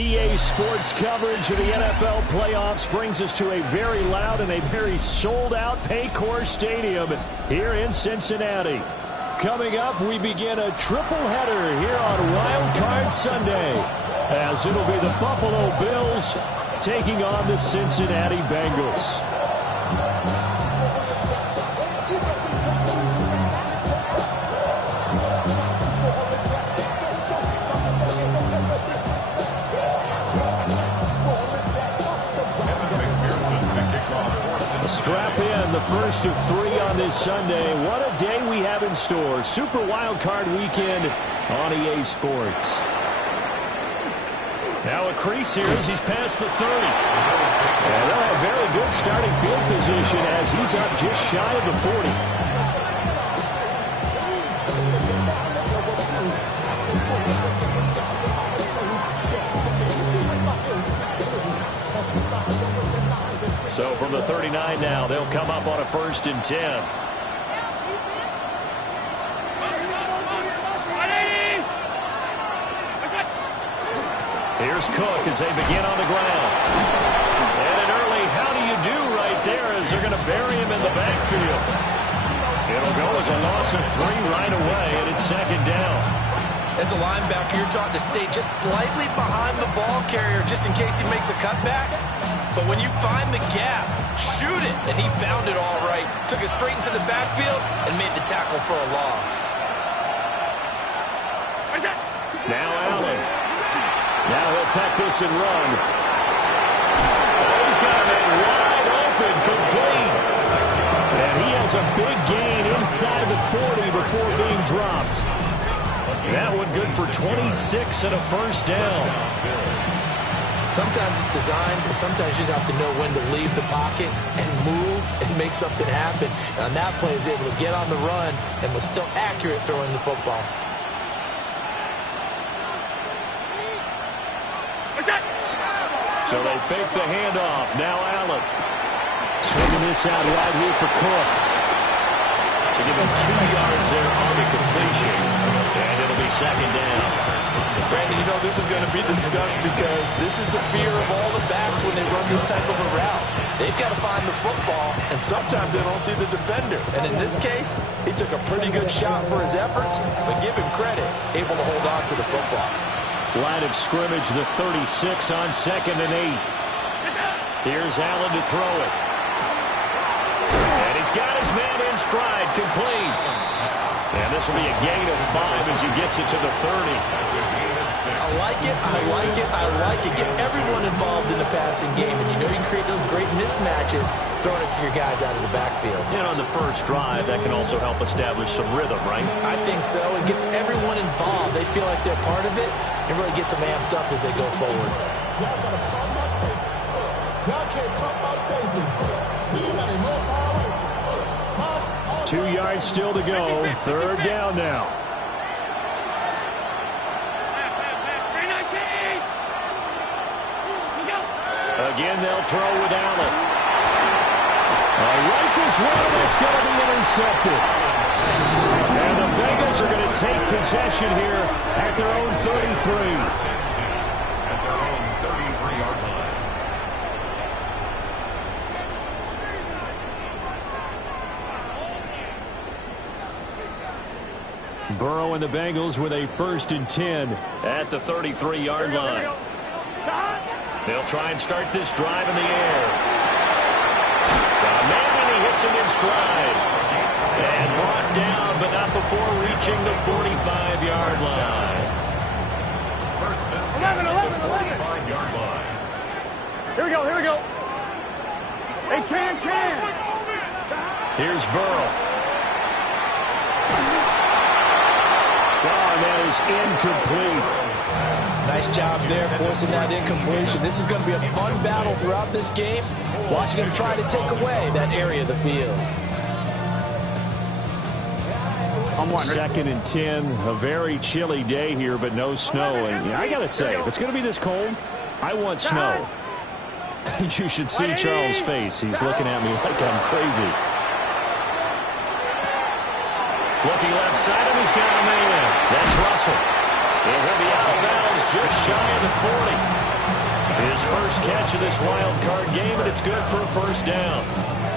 EA Sports coverage of the NFL playoffs brings us to a very loud and a very sold-out Paycor Stadium here in Cincinnati. Coming up, we begin a triple-header here on Wild Card Sunday, as it'll be the Buffalo Bills taking on the Cincinnati Bengals. Strap in, the first of three on this Sunday. What a day we have in store. Super Wild Card Weekend on EA Sports. Now a crease here as he's past the 30. And they'll have very good starting field position as he's up just shy of the 40. So from the 39 now, they'll come up on a 1st and 10. Here's Cook as they begin on the ground. And an early how do you do right there as they're going to bury him in the backfield. It'll go as a loss of 3 right away, and it's 2nd down. As a linebacker, you're taught to stay just slightly behind the ball carrier just in case he makes a cutback. But when you find the gap, shoot it. And he found it all right. Took it straight into the backfield and made the tackle for a loss. Now Allen. Now he'll tuck this and run. He's got it wide open, complete. And he has a big gain inside the 40 before being dropped. That one good for 26 and a 1st down. Sometimes it's designed, and sometimes you just have to know when to leave the pocket and move and make something happen. And on that play, he was able to get on the run and was still accurate throwing the football. So they fake the handoff. Now Allen. Swinging this out right here for Cook. To give him 2 yards there on the completion. And it'll be 2nd down. Brandon, you know this is going to be discussed because this is the fear of all the backs when they run this type of a route. They've got to find the football, and sometimes they don't see the defender. And in this case, he took a pretty good shot for his efforts, but give him credit, able to hold on to the football. Line of scrimmage, the 36 on 2nd and 8. Here's Allen to throw it. And he's got his man in stride, complete. And this will be a gain of 5 as he gets it to the 30. I like it, I like it, I like it. Get everyone involved in the passing game, and you know you can create those great mismatches throwing it to your guys out of the backfield. And on the first drive, that can also help establish some rhythm, right? I think so. It gets everyone involved. They feel like they're part of it, and really gets them amped up as they go forward. Y'all can't talk about basic. 2 yards still to go. 3rd down now. Again, they'll throw with Allen. A rifles one that's going to be intercepted. And the Bengals are going to take possession here at their own 33. At their own 33-yard line. Burrow and the Bengals with a 1st and 10 at the 33-yard line. They'll try and start this drive in the air. Got a man, and he hits him in stride. And brought down, but not before reaching the 45-yard line. First and 10 at the 45-yard line. Here we go, here we go. Hey, can. Here's Burrow. And that is incomplete. Nice job there forcing that incompletion. This is going to be a fun battle throughout this game. Watching them try to take away that area of the field. 2nd and 10. A very chilly day here, but no snow. And I got to say, if it's going to be this cold, I want snow. You should see Charles' face. He's looking at me like I'm crazy. Looking left side, and he's got a man. That's Russell. And he'll be out of bounds just shy of the 40. His first catch of this wild card game, and it's good for a first down.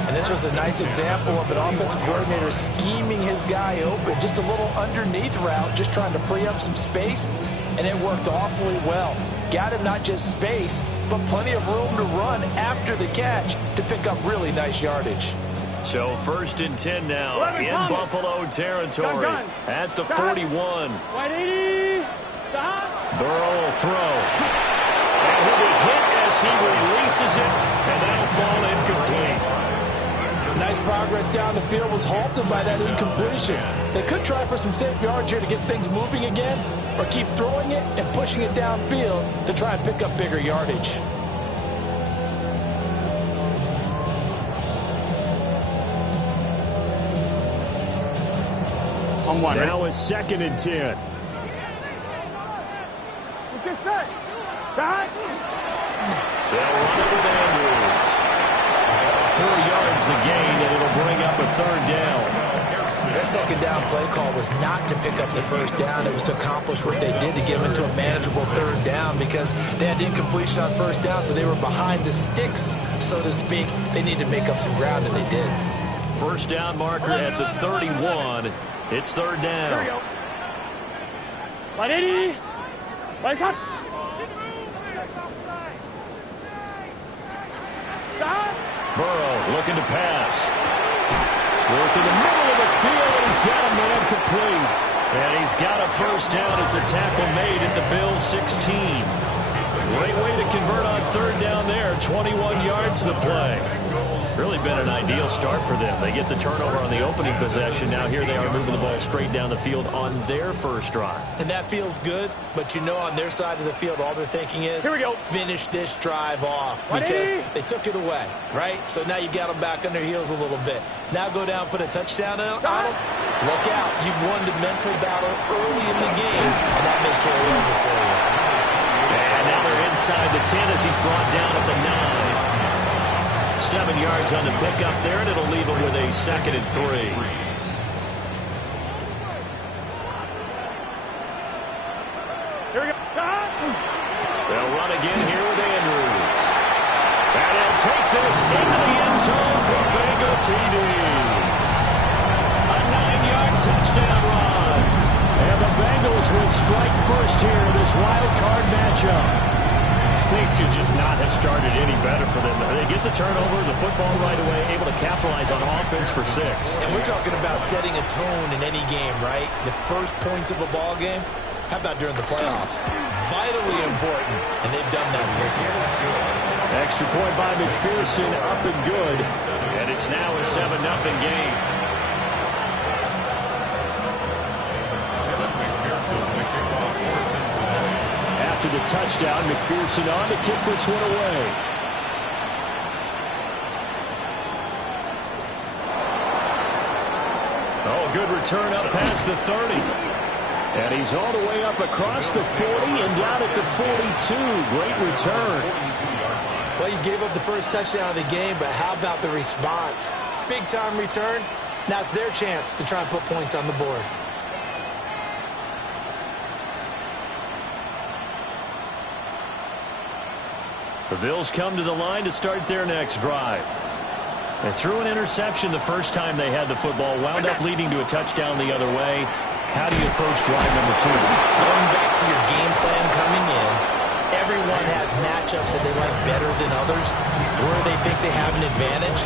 And this was a nice example of an offensive coordinator scheming his guy open. Just a little underneath route, just trying to free up some space, and it worked awfully well. Got him not just space, but plenty of room to run after the catch to pick up really nice yardage. So 1st and 10 now in Buffalo territory gun. at the 41. White 80. Burrow will throw. And he'll be hit as he releases it, and that'll fall incomplete. Nice progress down the field was halted by that incompletion. They could try for some safe yards here to get things moving again, or keep throwing it and pushing it downfield to try and pick up bigger yardage. On one. Now it's 2nd and 10. Let's get set. Back. They'll run it with Andrews. 4 yards the gain, and it'll bring up a 3rd down. That 2nd down play call was not to pick up the 1st down. It was to accomplish what they did to get them into a manageable 3rd down because they had incompletion on 1st down, so they were behind the sticks, so to speak. They needed to make up some ground, and they did. 1st down marker at the 31. It's 3rd There we down. go. White 80. Lights up. Stop. Burrow looking to pass. Work in the middle of the field, and he's got a man complete. And he's got a 1st down as a tackle made at the Bills' 16. Great way to convert on 3rd down there. 21 yards the play. Really been an ideal start for them. They get the turnover on the opening possession. Now here they are moving the ball straight down the field on their first drive. And that feels good, but you know on their side of the field, all they're thinking is, Here we go. Finish this drive off because they took it away, right? So now you got them back on their heels a little bit. Now go down, put a touchdown on them. Look out. You've won the mental battle early in the game, and that may carry over for you. And now they're inside the 10 as he's brought down at the 9. 7 yards on the pickup there, and it'll leave him with a 2nd and 3. Here we go. They'll run again here with Andrews. And he'll take this into the end zone for Bengal TD. A 9-yard touchdown run. And the Bengals will strike first here in this wild card matchup. Things could just not have started any better for them. They get the turnover, the football right away, able to capitalize on offense for 6. And we're talking about setting a tone in any game, right? The first points of a ball game. How about during the playoffs? Vitally important, and they've done that in this one. Extra point by McPherson, up and good. And it's now a 7-0 game. After the touchdown, McPherson on to kick this one away. Oh, good return up past the 30. And he's all the way up across the 40 and down at the 42. Great return. Well, you gave up the first touchdown of the game, but how about the response? Big-time return. Now it's their chance to try and put points on the board. The Bills come to the line to start their next drive. They threw an interception the first time they had the football, wound up leading to a touchdown the other way. How do you approach drive number 2? Going back to your game plan coming in, everyone has matchups that they like better than others, where they think they have an advantage.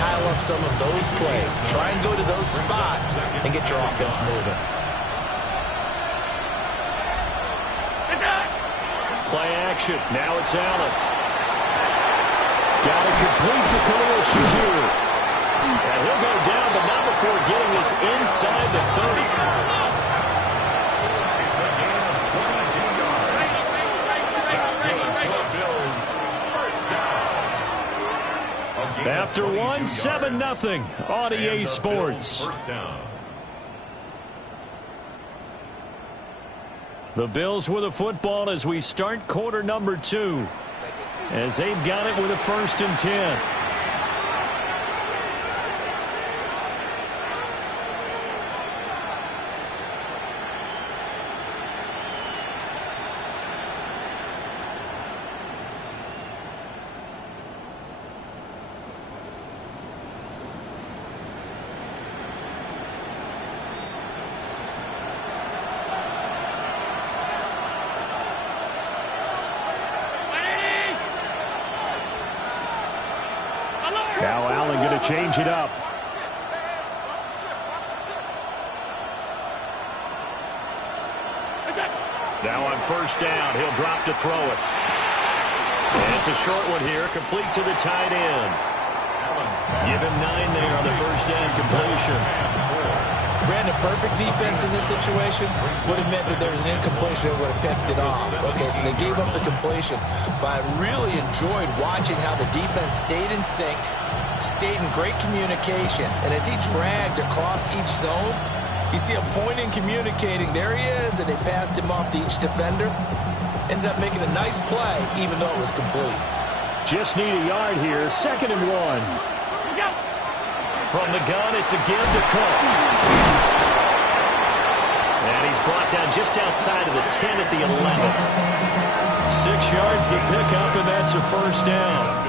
Dial up some of those plays. Try and go to those spots and get your offense moving. Play action. Now it's Allen. Got it complete to Khalil Shakir. And he'll go down, but not before getting this inside the 30. It's a gain of 22 yards. Bills, first down. After one, 7-0 on EA Sports. First down. The Bills with a football as we start quarter number 2. As they've got it with a 1st and 10. Now Allen going to change it up. Now on first down, he'll drop to throw it. And it's a short one here, complete to the tight end. Give him 9 there on the first down completion. Brandon, perfect defense in this situation would have meant that there was an incompletion that would have picked it off. Okay, so they gave up the completion. But I really enjoyed watching how the defense stayed in sync, stayed in great communication. And as he dragged across each zone, you see him pointing, communicating. There he is, and they passed him off to each defender. Ended up making a nice play, even though it was complete. Just need a yard here. 2nd and 1. From the gun, it's again to Cook. And he's brought down just outside of the 10 at the 11. 6 yards to pick up, and that's a first down.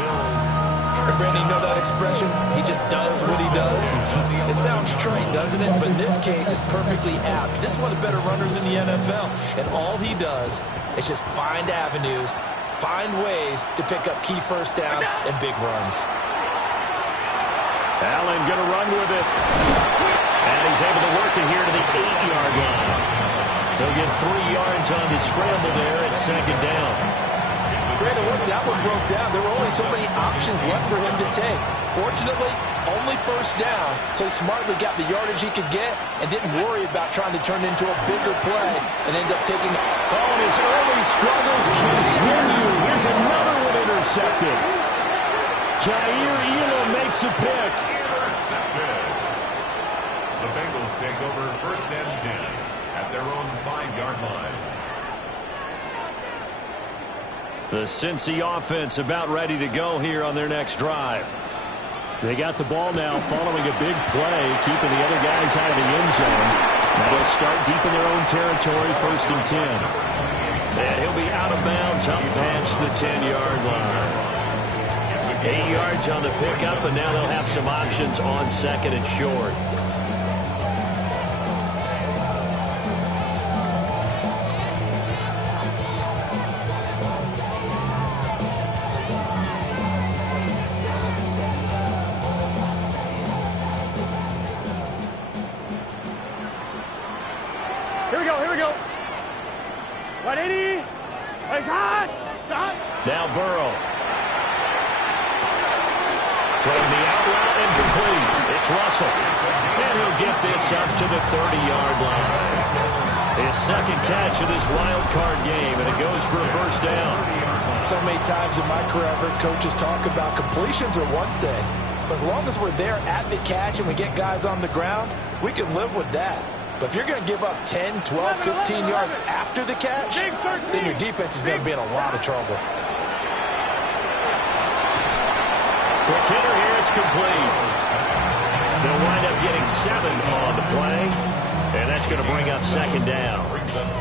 Brandon, you know that expression? He just does what he does. It sounds trite, doesn't it? But in this case, it's perfectly apt. This is one of the better runners in the NFL. And all he does is just find avenues, find ways to pick up key first downs and big runs. Allen going to run with it. And he's able to work it here to the 8-yard line. He'll get 3 yards on the scramble there at 2nd down. Brandon, once that one broke down, there were only so many options left for him to take. Fortunately, only first down, so he smartly got the yardage he could get and didn't worry about trying to turn it into a bigger play and end up taking... Oh, and his early struggles continue. Here's another one intercepted. Jair Elam makes a pick. Intercepted. The Bengals take over 1st and 10 at their own 5-yard line. The Cincy offense about ready to go here on their next drive. They got the ball now following a big play, keeping the other guys out of the end zone. Now they'll start deep in their own territory, 1st and 10. And he'll be out of bounds up past the 10-yard line. 8 yards on the pickup, and now they'll have some options on 2nd and short. Here we go. 180. It's hot. Now Burrow. Throwing the out route incomplete. It's Russell. And he'll get this up to the 30-yard line. His 2nd catch of this wild card game, and it goes for a first down. So many times in my career, I've heard coaches talk about completions are one thing. But as long as we're there at the catch and we get guys on the ground, we can live with that. But if you're going to give up 10, 12, 15 yards after the catch, then your defense is going to be in a lot of trouble. Quick hitter here, it's complete. They'll wind up getting 7 on the play, and that's going to bring up 2nd down.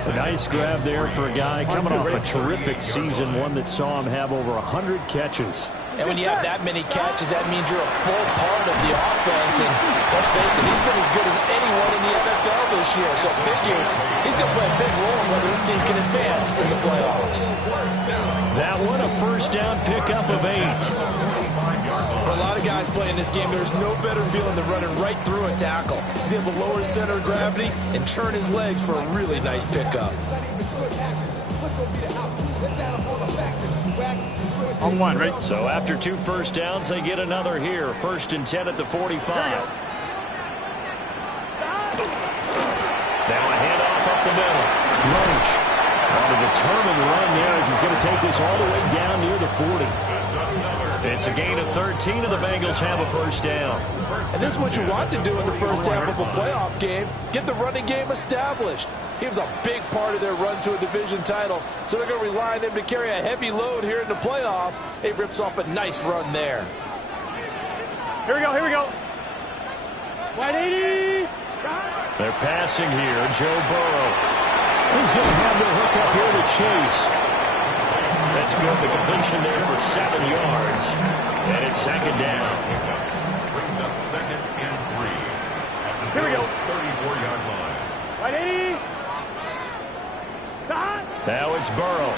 A nice grab there for a guy coming off a terrific season, one that saw him have over 100 catches. And when you have that many catches, that means you're a full part of the offense. And let's face it, he's been as good as anyone in the NFL this year. So figures he's going to play a big role in whether his team can advance in the playoffs. That one, a first down pickup of 8. For a lot of guys playing this game, there's no better feeling than running right through a tackle. He's able to lower his center of gravity and turn his legs for a really nice pickup. On 1, right? So after 2 first downs, they get another here. 1st and 10 at the 45. Now a handoff up the middle. Lynch on a determined run there as he's going to take this all the way down near the 40. It's a gain of 13, and the Bengals have a first down. And this is what you want to do in the first half of a playoff game. Get the running game established. He was a big part of their run to a division title, so they're going to rely on him to carry a heavy load here in the playoffs. He rips off a nice run there. Here we go. 180. They're passing here. Joe Burrow. He's going to have the hook up here to Chase. That's good. The completion there for 7 yards. And it's 2nd down. Brings up 2nd and 3. Here we go. 34-yard line. 180. Now it's Burrow.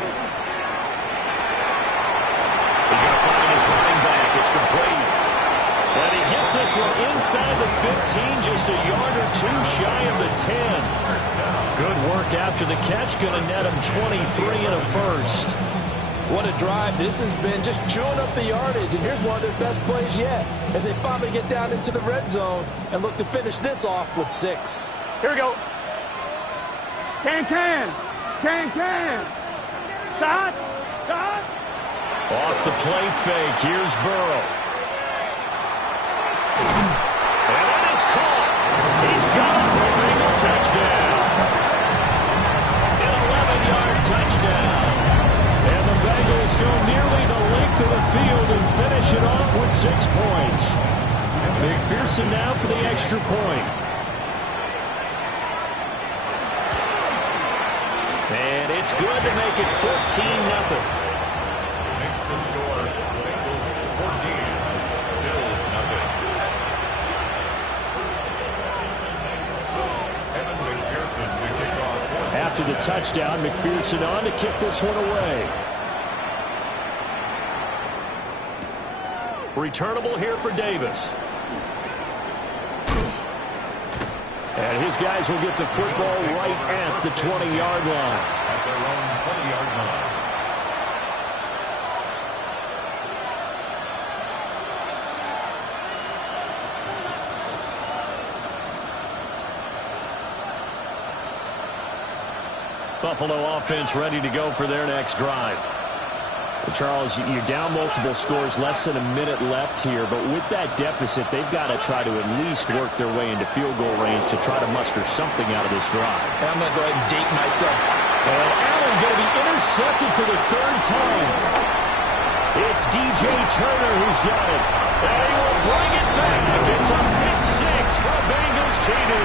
He's going to find his running back. It's complete. Gets this one inside the 15, just a yard or two shy of the 10. Good work after the catch, going to net him 23 and a first. What a drive. This has been just chewing up the yardage, and here's one of their best plays yet as they finally get down into the red zone and look to finish this off with 6. Here we go. Can. Stop. Off the play fake, here's Burrow. And it is caught. He's got it for a Bengal touchdown. An 11-yard touchdown. And the Bengals go nearly the length of the field and finish it off with 6 points. McPherson now for the extra point. And it's good to make it 14-0. Makes the score Bengals 14, Bills nothing. Evan McPherson to kick off. After the touchdown, McPherson on to kick this one away. Returnable here for Davis. And his guys will get the football right at the 20-yard line. At their own 20-yard line. Buffalo offense ready to go for their next drive. Charles, you're down multiple scores, less than a minute left here, but with that deficit, they've got to try to at least work their way into field goal range to try to muster something out of this drive. And I'm going to go ahead and date myself. And Allen going to be intercepted for the 3rd time. It's DJ Turner who's got it. And he will bring it back. It's a pick 6 for Bengals TD.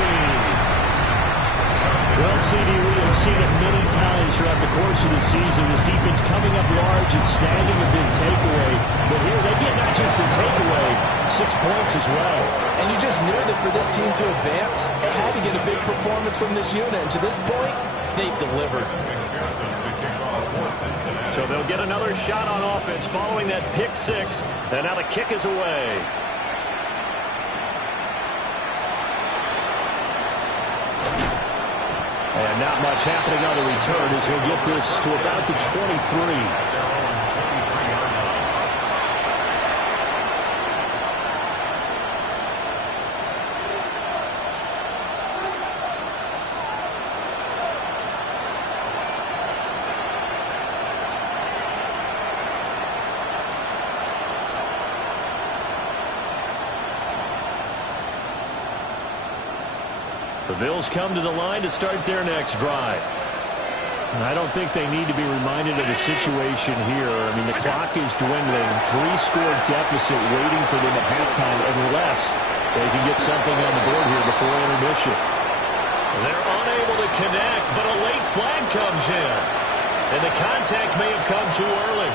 Well, CD, we have seen it many times throughout the course of the season. This defense coming up large and snagging a big takeaway. But here they get not just a takeaway, 6 points as well. And you just knew that for this team to advance, it had to get a big performance from this unit. And to this point, they've delivered. McPherson to kick off for Cincinnati. So they'll get another shot on offense following that pick 6. And now the kick is away. And not much happening on the return as he'll get this to about the 23. The Bills come to the line to start their next drive. And I don't think they need to be reminded of the situation here. I mean, the clock is dwindling. 3-score deficit waiting for them at halftime unless they can get something on the board here before intermission. They're unable to connect, but a late flag comes in. And the contact may have come too early.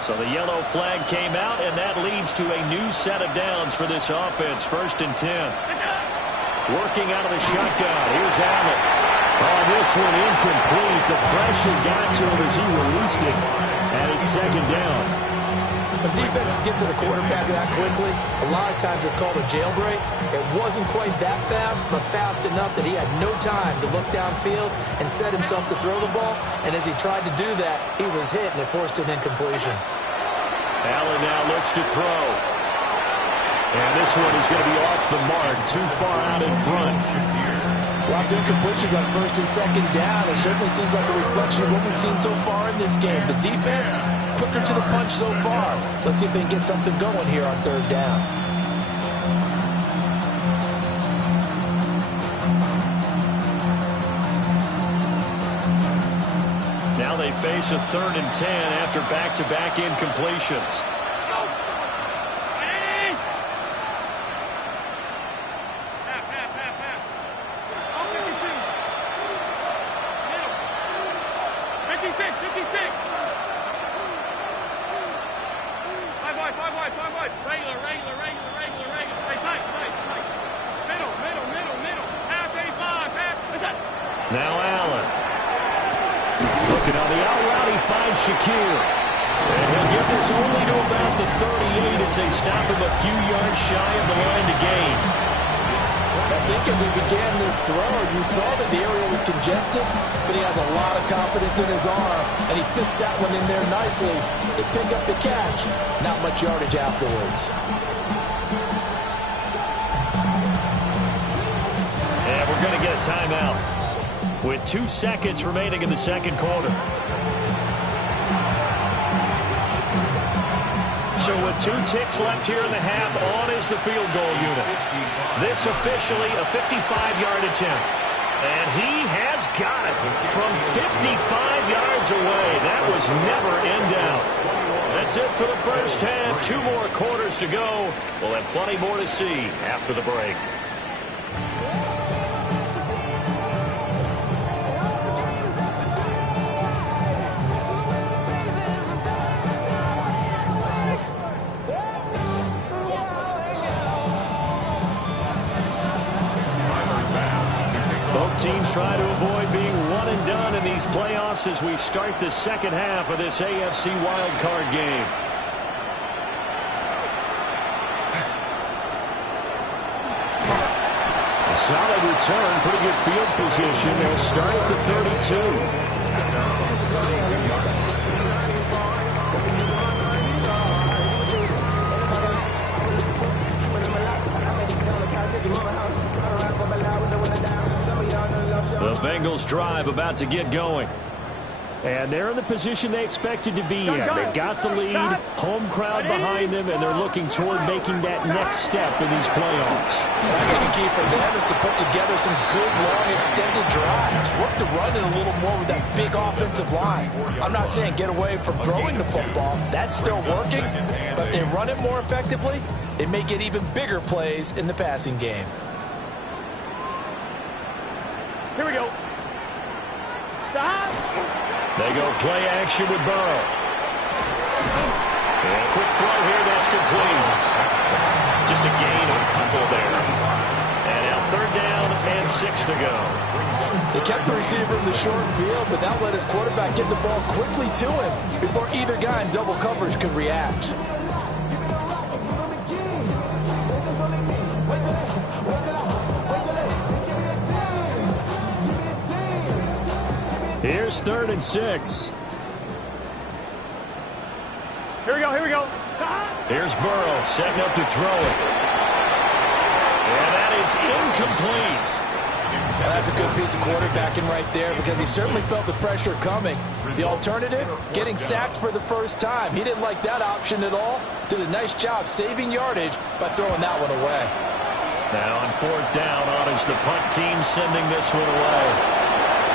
So the yellow flag came out, and that leads to a new set of downs for this offense. 1st and 10. Working out of the shotgun. Here's Allen. Oh, this one incomplete. The pressure got to him as he released it. And it's 2nd down. When defenses get to the quarterback that quickly, a lot of times it's called a jailbreak. It wasn't quite that fast, but fast enough that he had no time to look downfield and set himself to throw the ball. And as he tried to do that, he was hit, and it forced an incompletion. Allen now looks to throw. And this one is going to be off the mark, too far out in front. Well, after incompletions on 1st and 2nd down, it certainly seems like a reflection of what we've seen so far in this game. The defense, quicker to the punch so far. Let's see if they can get something going here on 3rd down. Now they face a 3rd and 10 after back-to-back incompletions. Regular. Hey, tight. Middle. Now Allen. Looking on the out route, he finds Shakir. And he'll get this only to about the 38 as they stop him a few yards shy of the line to gain. I think as he began this throw, you saw that the area was congested, but he has a lot of confidence in his arm, and he fits that one in there nicely. They pick up the catch, not much yardage afterwards. And we're going to get a timeout with 2 seconds remaining in the second quarter. So with 2 ticks left here in the half, on is the field goal unit. This officially a 55-yard attempt. And he has got it from 55 yards away. That was never in doubt. That's it for the first half. 2 more quarters to go. We'll have plenty more to see after the break. Teams try to avoid being one and done in these playoffs as we start the second half of this AFC wildcard game. A solid return, pretty good field position. They'll start at the 32. The Bengals drive about to get going. And they're in the position they expected to be in. They've got the lead, home crowd behind them, and they're looking toward making that next step in these playoffs. I think the key for them is to put together some good, long, extended drives. Work the run in a little more with that big offensive line. I'm not saying get away from throwing the football. That's still working. But if they run it more effectively, they may get even bigger plays in the passing game. Here we go. Stop. They go play action with Burrow. And a quick throw here, that's complete. Just a gain of a couple there. And now 3rd down and 6 to go. They kept the receiver in the short field, but that let his quarterback get the ball quickly to him before either guy in double coverage could react. Here's 3rd and 6. Here we go, here we go. Here's Burrow setting up to throw it. And that is incomplete. That's a good piece of quarterbacking right there because he certainly felt the pressure coming. The alternative, getting sacked for the first time. He didn't like that option at all. Did a nice job saving yardage by throwing that one away. Now on 4th down, on is the punt team sending this one away.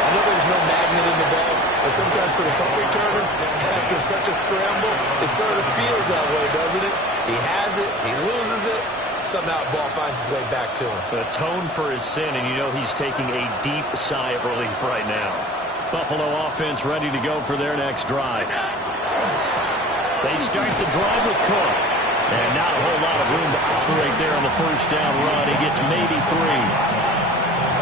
I know there's no magnet in the ball, but sometimes for the punt returner, after such a scramble, it sort of feels that way, doesn't it? He has it, he loses it, somehow the ball finds its way back to him. Atone for his sin, and you know he's taking a deep sigh of relief right now. Buffalo offense ready to go for their next drive. They start the drive with Cook. And not a whole lot of room to operate there on the 1st down run. He gets maybe 3.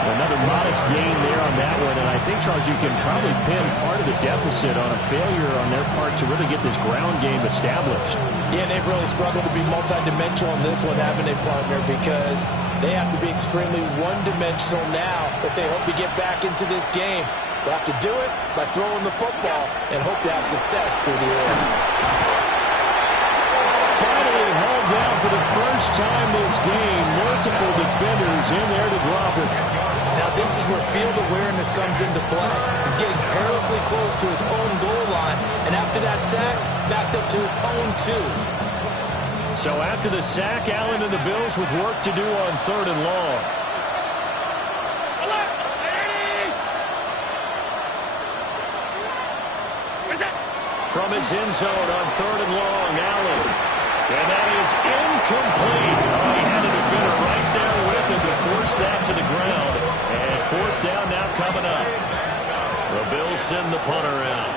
Another modest gain there on that one, and I think, Charles, you can probably pin part of the deficit on a failure on their part to really get this ground game established. Yeah, they've really struggled to be multidimensional in this one, haven't they, partner? Because they have to be extremely one-dimensional now if they hope to get back into this game. They have to do it by throwing the football and hope to have success through the air. Finally held down for the first time this game. Multiple defenders in there to drop it. Now this is where field awareness comes into play. He's getting perilously close to his own goal line, and after that sack, backed up to his own 2. So after the sack, Allen and the Bills with work to do on 3rd and long. From his end zone on 3rd and long, Allen. And that is incomplete. Oh, he had a defender right there with him to force that to the ground. And 4th down now coming up. The Bills send the punter out.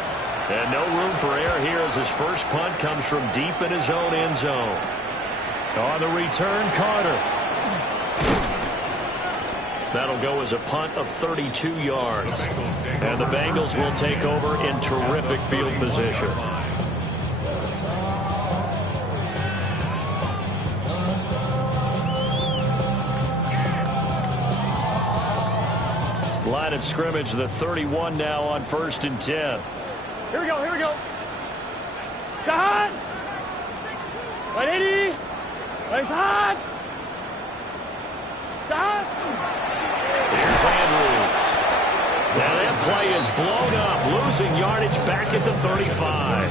And no room for error here as his first punt comes from deep in his own end zone. On the return, Carter. That'll go as a punt of 32 yards. And the Bengals will take over in terrific field position. Line of scrimmage, the 31 now on 1st and 10. Here we go, here we go. Hot. 180. Nice hot. Stop. Here's Andrews. Now that play is blown up, losing yardage back at the 35.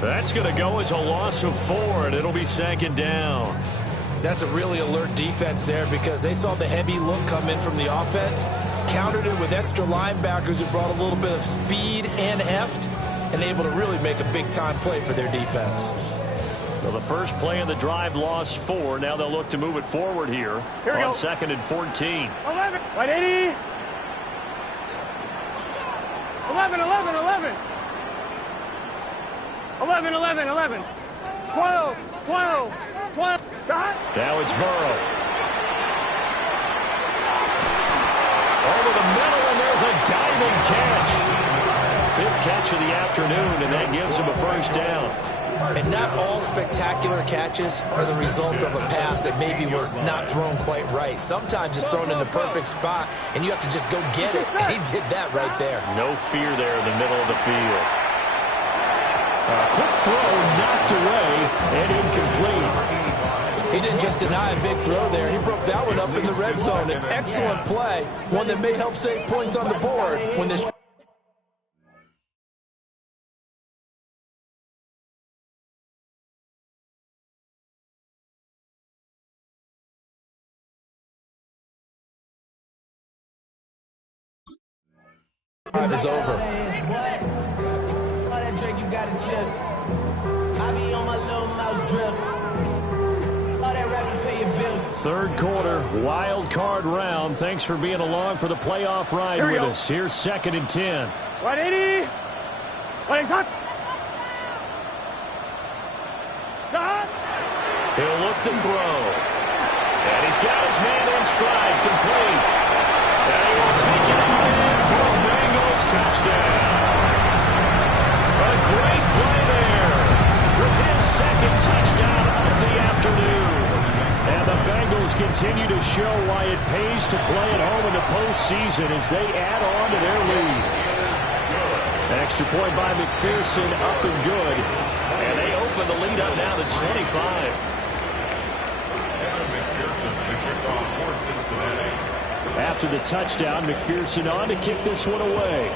That's going to go as a loss of 4, and it'll be 2nd down. That's a really alert defense there because they saw the heavy look come in from the offense, countered it with extra linebackers who brought a little bit of speed and heft, and able to really make a big-time play for their defense. Well, the first play in the drive lost 4. Now they'll look to move it forward here on 2nd and 14. 11. 180. 11, 11, 11. 11, 11, 11. 12, 12, 12. Now it's Burrow. Over the middle, and there's a diving catch. 5th catch of the afternoon, and that gives him a 1st down. And not all spectacular catches are the result of a pass that maybe was not thrown quite right. Sometimes it's thrown in the perfect spot, and you have to just go get it. And he did that right there. No fear there in the middle of the field. Quick throw knocked away and incomplete. He didn't just deny a big throw there. He broke that one up in the red zone. An excellent play, one that may help save points on the board when this. Is over. All that drink you got to chip. I be on my little mouse drip. All that rap to pay your bills. 3rd quarter, wild card round. Thanks for being along for the playoff ride with us. Here's 2nd and 10. 180. What is hot? Stop. He'll look to throw. And he's got his man in stride, complete. And he will take it on in for a Bengals touchdown. A great play there with his 2nd touchdown of the afternoon. And the Bengals continue to show why it pays to play at home in the postseason as they add on to their lead. Extra point by McPherson, up and good. And they open the lead up now to 25. After the touchdown, McPherson on to kick this one away.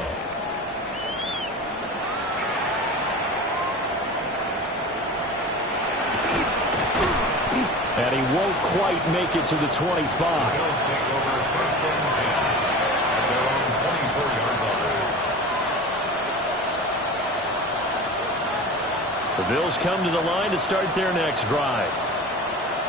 And he won't quite make it to the 25. The Bills come to the line to start their next drive.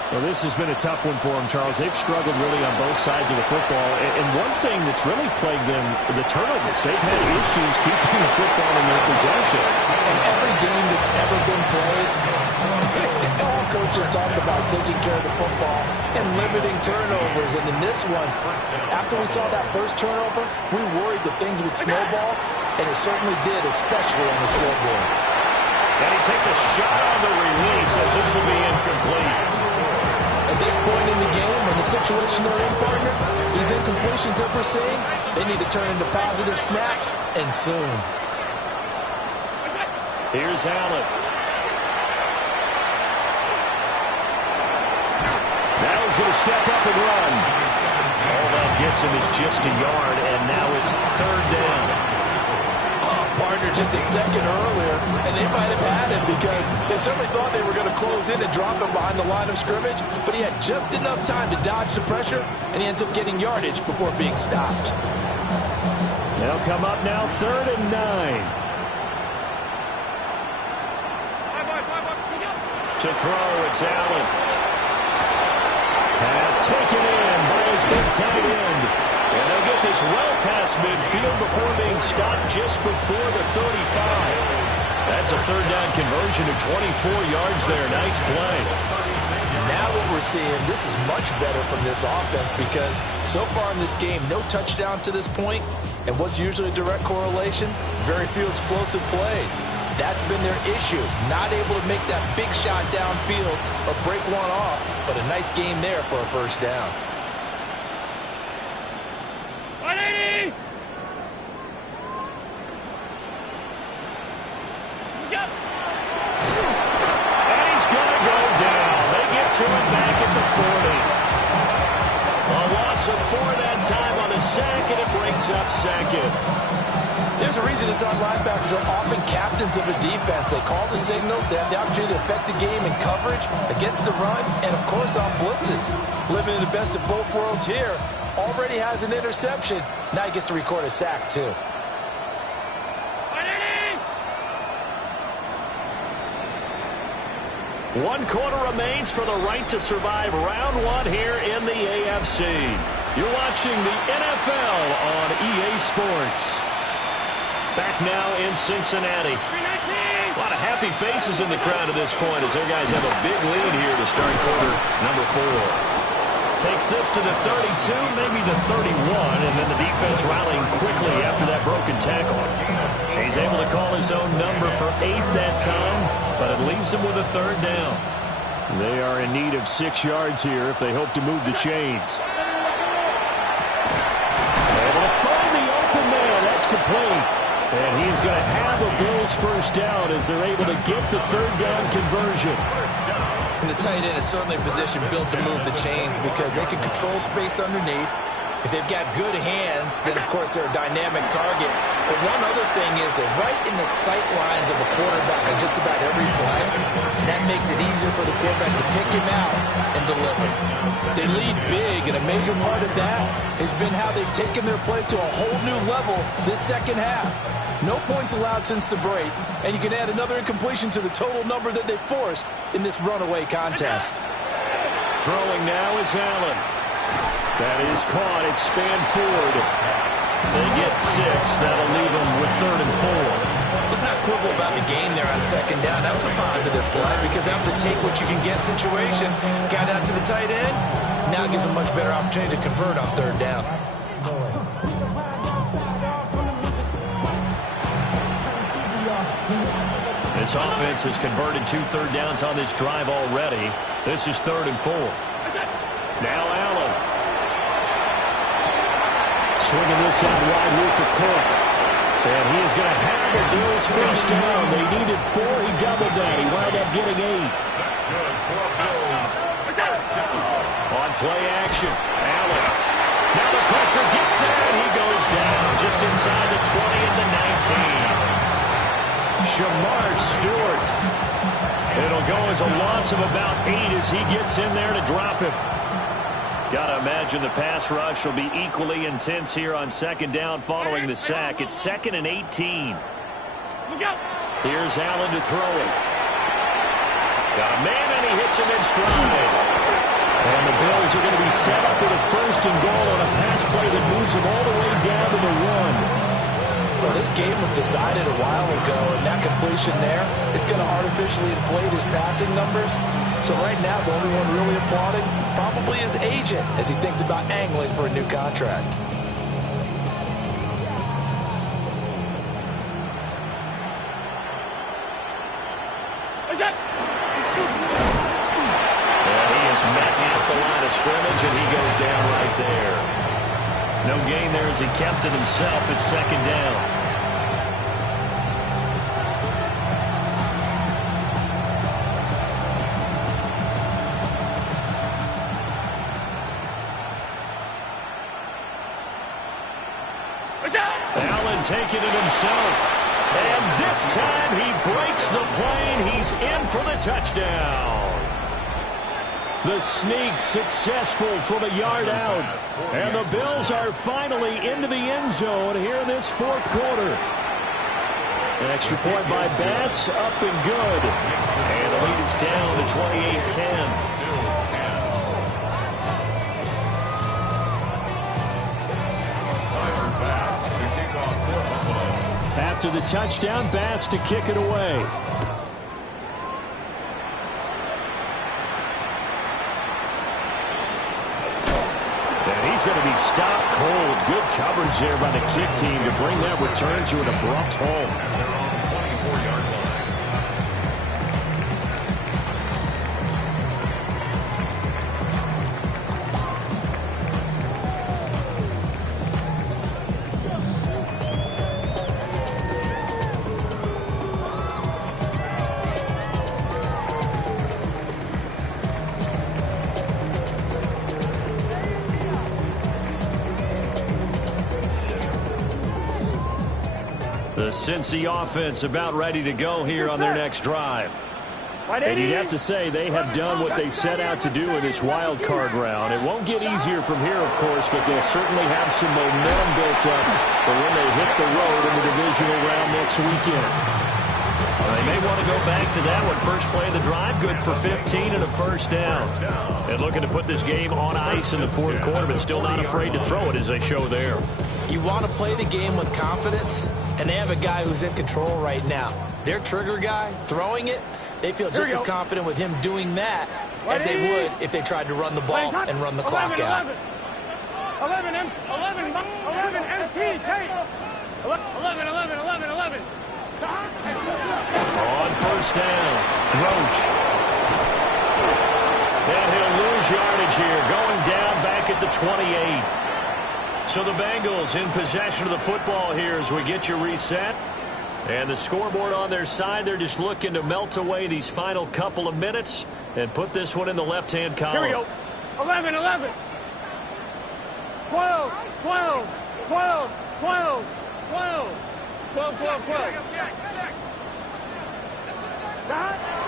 Well, this has been a tough one for them, Charles. They've struggled really on both sides of the football. And one thing that's really plagued them, the turnovers. They've had issues keeping the football in their possession. In every game that's ever been played, all coaches talk about taking care of the football and limiting turnovers. And in this one, after we saw that first turnover, we worried that things would snowball, and it certainly did, especially on the scoreboard. And he takes a shot on the release as this will be incomplete. At this point in the game, in the situation they're in, partner, these incompletions that we're seeing, they need to turn into positive snaps, and soon. Here's Allen. Now he's going to step up and run. All that gets him is just a yard, and now it's 3rd down. Partner just a second earlier, and they might have had him because they certainly thought they were going to close in and drop him behind the line of scrimmage, but he had just enough time to dodge the pressure, and he ends up getting yardage before being stopped. They'll come up now 3rd and 9. To throw, it's Allen. Pass taken in by his big tight end. And they'll get this well past midfield before being stopped just before the 35. That's a 3rd down conversion of 24 yards there. Nice play. Now we'll we're seeing, this is much better from this offense because so far in this game, no touchdown to this point, and what's usually a direct correlation? Very few explosive plays. That's been their issue, not able to make that big shot downfield or break one off, but a nice game there for a first down. 180! And he's going to go down. They get to him back at the 40. A loss of 4 that time on a sack, and it brings up second. There's a reason inside linebackers are often captains of a defense. They call the signals. They have the opportunity to affect the game in coverage, against the run, and, of course, on blitzes. Living in the best of both worlds here. Already has an interception. Now he gets to record a sack, too. One quarter remains for the right to survive round 1 here in the AFC. You're watching the NFL on EA Sports. Back now in Cincinnati. A lot of happy faces in the crowd at this point as their guys have a big lead here to start quarter number 4. Takes this to the 32, maybe the 31, and then the defense rallying quickly after that broken tackle. He's able to call his own number for 8 that time, but it leaves him with a 3rd down. They are in need of 6 yards here if they hope to move the chains. Able to find the open man. That's complete. And he's going to have a Bills first down as they're able to get the 3rd down conversion. And the tight end is certainly a position built to move the chains because they can control space underneath. If they've got good hands, then, of course, they're a dynamic target. But one other thing is they're right in the sight lines of a quarterback on just about every play. And that makes it easier for the quarterback to pick him out and deliver. They lead big, and a major part of that has been how they've taken their play to a whole new level this second half. No points allowed since the break, and you can add another incompletion to the total number that they forced in this runaway contest. Throwing now is Allen. That is caught. It's spanned forward. They get 6. That'll leave them with 3rd and 4. Let's not quibble about the game there on 2nd down. That was a positive play because that was a take-what-you-can-get situation. Got out to the tight end. Now it gives them a much better opportunity to convert on 3rd down. This offense has converted 2 3rd downs on this drive already. This is 3rd and 4. Now Allen. Swinging this out wide here for Cook. And he is going to have the Bills first down. They needed 4. He doubled that. He wound up getting 8. That's good for Bills. First down. On play action, Allen. Now the pressure gets there, and he goes down just inside the 20 and the 19. Shamar Stewart. It'll go as a loss of about 8 as he gets in there to drop him. Got to imagine the pass rush will be equally intense here on 2nd down following the sack. It's 2nd and 18. Here's Allen to throw it. Got a man, and he hits him in stride. And the Bills are going to be set up with a 1st and goal on a pass play that moves them all the way down to the 1. Well, this game was decided a while ago, and that completion there is going to artificially inflate his passing numbers. So right now, the only one really applauding probably his agent as he thinks about angling for a new contract. And he is met at the line of scrimmage, and he goes down right there. No gain there as he kept it himself at 2nd down. Allen taking it himself. And this time he breaks the plane. He's in for the touchdown. The sneak successful from a yard out. And the Bills are finally into the end zone here in this 4th quarter. An extra point by Bass, up and good. And the lead is down to 28-10. After the touchdown, Bass to kick it away. he's going to be stopped cold. Good coverage there by the kick team to bring that return to an abrupt halt. At their own 24-yard line. The Cincy offense about ready to go here on their next drive. And you'd have to say they have done what they set out to do in this wild card round. It won't get easier from here, of course, but they'll certainly have some momentum built up for when they hit the road in the divisional round next weekend. They may want to go back to that one. First play of the drive, good for 15 and a first down. And looking to put this game on ice in the fourth quarter, but still not afraid to throw it as they show there. You want to play the game with confidence, and they have a guy who's in control right now. Their trigger guy, throwing it, they feel just as confident with him doing that as they would if they tried to run the ball and run the clock out. 11 MT, 11. On first down, Roach. And he'll lose yardage here, going down back at the 28. So the Bengals in possession of the football here as we get you reset. And the scoreboard on their side, they're just looking to melt away these final couple of minutes and put this one in the left-hand column. Here we go. 11. 12.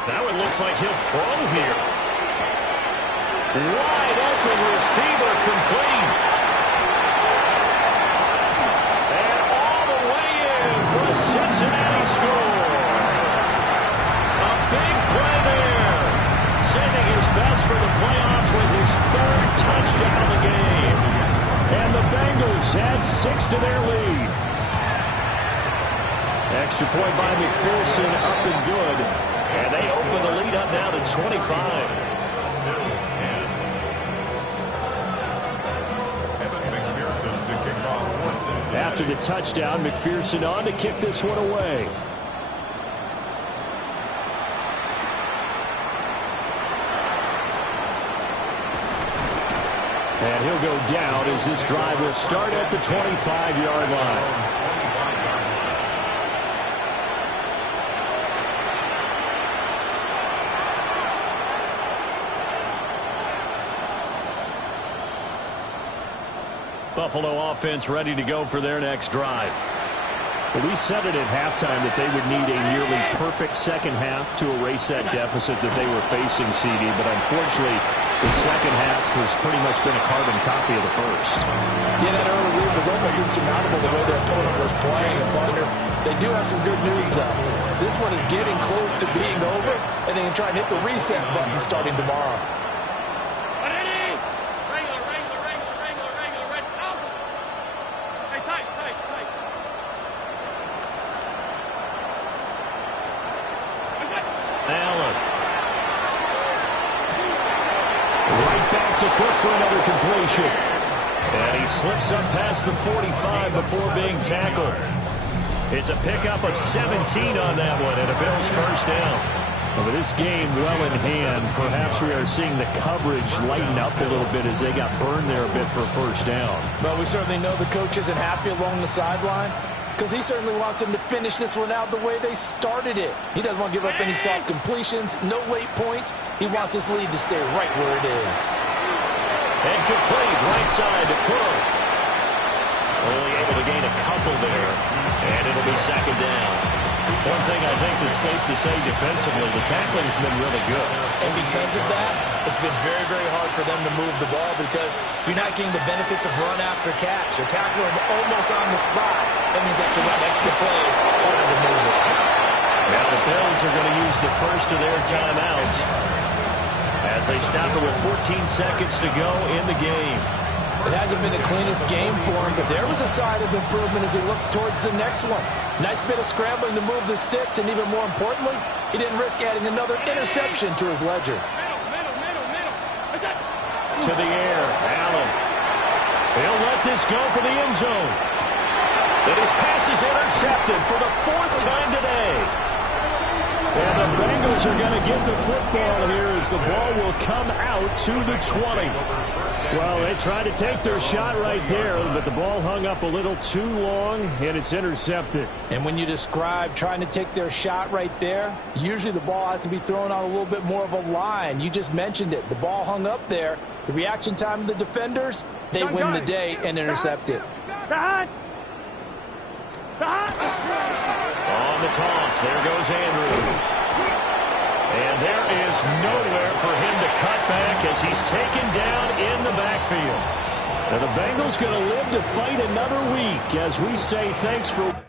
That one looks like he'll throw here. Wide open receiver complete. And all the way in for a Cincinnati score. A big play there. Sending his best for the playoffs with his third touchdown of the game. And the Bengals add 6 to their lead. Extra point by McPherson, up and good. And they open the lead up now to 25. Bills 10. Evan McPherson to kick off for Cincinnati. After the touchdown, McPherson on to kick this one away. And he'll go down as this drive will start at the 25-yard line. Buffalo offense ready to go for their next drive. Well, we said it at halftime that they would need a nearly perfect second half to erase that deficit that they were facing, CD, but unfortunately the second half has pretty much been a carbon copy of the first. Yeah, that early lead was almost insurmountable the way their opponent was playing. And partner, they do have some good news, though. This one is getting close to being over, and they can try and hit the reset button starting tomorrow. To Cook for another completion. And he slips up past the 45 before being tackled. It's a pickup of 17 on that one and a Bills first down. Well, with this game well in hand, perhaps we are seeing the coverage lighten up a little bit as they got burned there a bit for a first down. But we certainly know the coach isn't happy along the sideline because he certainly wants them to finish this one out the way they started it. He doesn't want to give up any soft completions, no late points. He wants this lead to stay right where it is. And complete, right side to Cook. Only able to gain a couple there, and it'll be second down. One thing I think that's safe to say defensively, the tackling's been really good. And because of that, it's been very, very hard for them to move the ball because you're not getting the benefits of run after catch. You're tackling them almost on the spot. That means they have to run extra plays, harder to move it. Now the Bills are going to use the first of their timeouts as they stop it with 14 seconds to go in the game. It hasn't been the cleanest game for him, but there was a side of improvement as he looks towards the next one. Nice bit of scrambling to move the sticks, and even more importantly, he didn't risk adding another interception to his ledger. To the air, Allen. let this go for the end zone. And his pass is intercepted for the 4th time today. And the Bengals are going to get the football here as the ball will come out to the 20. Well, they tried to take their shot right there, but the ball hung up a little too long, and it's intercepted. And when you describe trying to take their shot right there, usually the ball has to be thrown on a little bit more of a line. You just mentioned it. The ball hung up there. The reaction time of the defenders, they win the day and intercept it. On the toss, there goes Andrews. And there is nowhere for him to cut back as he's taken down in the backfield. Now the Bengals going to live to fight another week as we say thanks for...